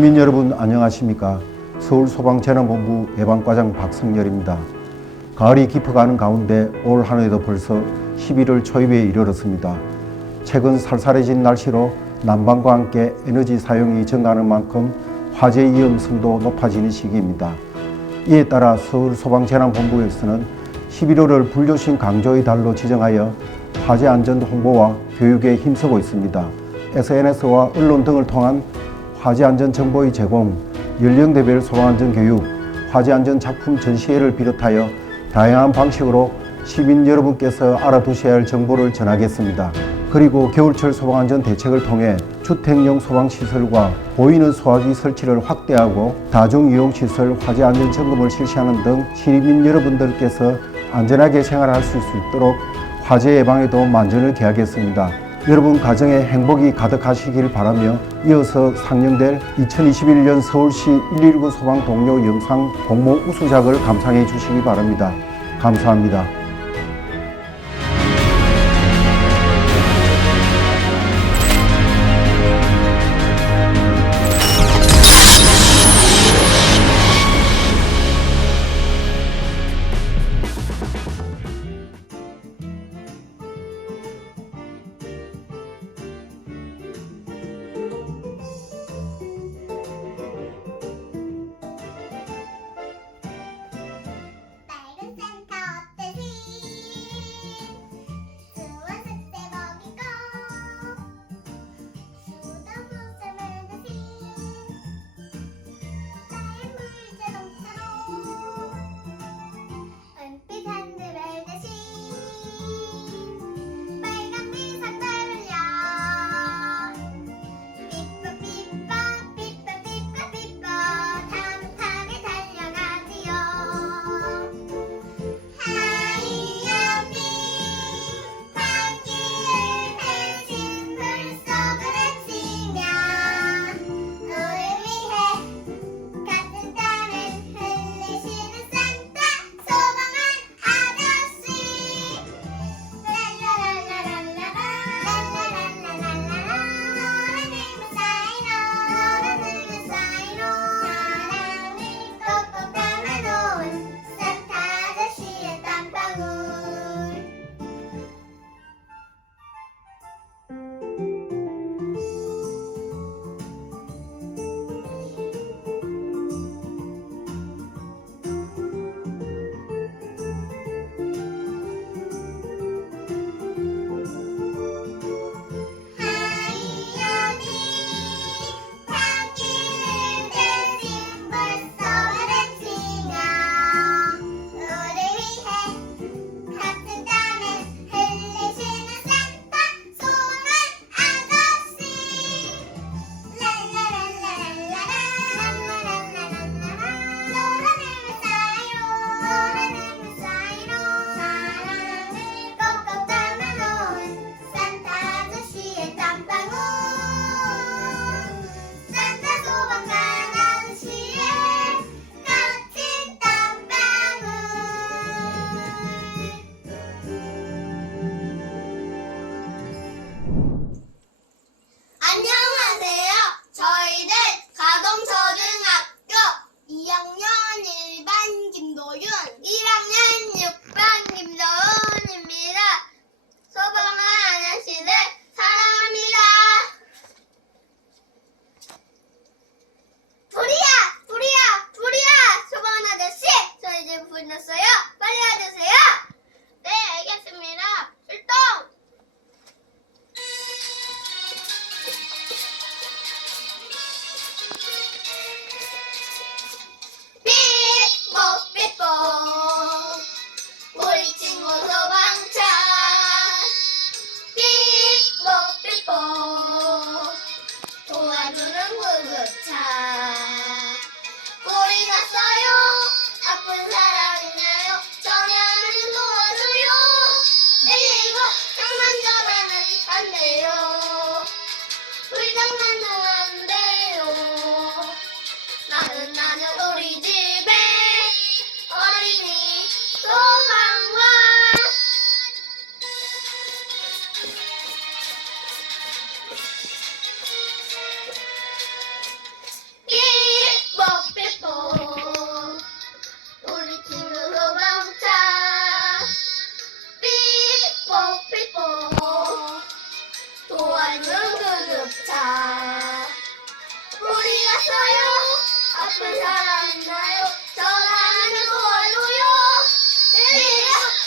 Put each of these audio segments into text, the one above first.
시민 여러분 안녕하십니까? 서울소방재난본부 예방과장 박성열입니다. 가을이 깊어가는 가운데 올 한해도 벌써 11월 초입에 이르렀습니다. 최근 살살해진 날씨로 난방과 함께 에너지 사용이 증가하는 만큼 화재 위험성도 높아지는 시기입니다. 이에 따라 서울소방재난본부에서는 11월을 불조심 강조의 달로 지정하여 화재 안전 홍보와 교육에 힘쓰고 있습니다. SNS와 언론 등을 통한 화재 안전 정보의 제공, 연령대별 소방안전 교육, 화재 안전 작품 전시회를 비롯하여 다양한 방식으로 시민 여러분께서 알아두셔야 할 정보를 전하겠습니다. 그리고 겨울철 소방안전 대책을 통해 주택용 소방시설과 보이는 소화기 설치를 확대하고 다중이용시설 화재 안전 점검을 실시하는 등 시민 여러분들께서 안전하게 생활할 수 있도록 화재 예방에도 만전을 기하겠습니다. 여러분 가정에 행복이 가득하시길 바라며 이어서 상영될 2021년 서울시 119 소방 동료 영상 공모 우수작을 감상해 주시기 바랍니다. 감사합니다.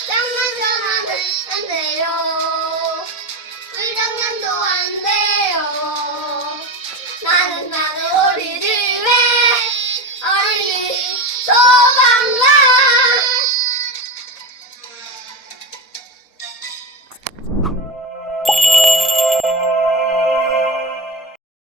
장난감 안 돼요.